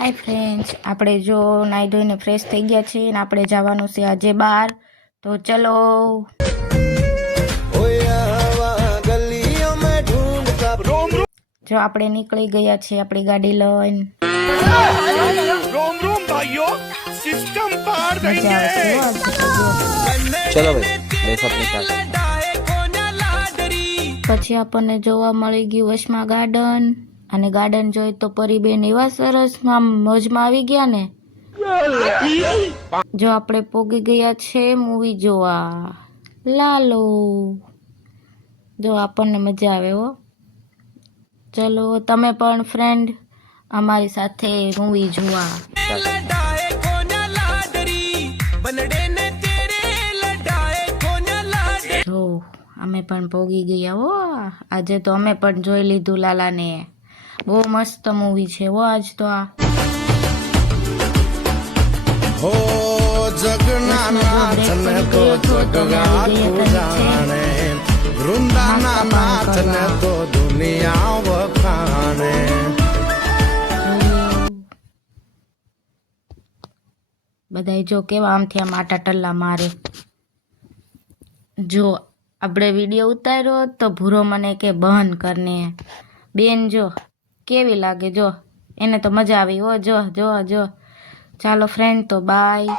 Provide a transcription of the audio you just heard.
Hi friends, આપણે જો નાહી ધોઈને ફ્રેશ થઈ ગયા છીએ અને આપણે જવાનું છે આજે બહાર. તો ચલો. જો આપણે નીકળી ગયા છીએ આપણી ગાડી લઈને. મજા આવશે. ચલો ભાઈ પછી આપણને જોવા મળી ગયું વચમાં ગાર્ડન. અને ગાર્ડન જોઈ તો પરીબેન એવા સરસ આમ મોજમાં આવી ગયા ને. જો આપણે પોગી ગયા છે મૂવી જોવા. લાલો જો આપણને મજા આવે હો. ચલો તમે પણ ફ્રેન્ડ અમારી સાથે મૂવી જોવા. જો અમે પણ પોગી ગયા હો. આજે તો અમે પણ જોઈ લીધું લાલાને. બહુ મસ્ત મૂવી છે હો આજ તો. આ હો જગના નાથને તો જગા જાણે, વૃંદાના નાથને તો દુનિયા વખાણે. બધાય જો કેવા આમથી આમ આટા ટલ્લા મારે. જો આપણે વિડીયો ઉતાર્યો તો ભૂરો મને કે બંધ કરને. બેન જો કેવી લાગે. જો એને તો મજા આવી હો. જો જો જો. ચાલો ફ્રેન્ડ તો બાય.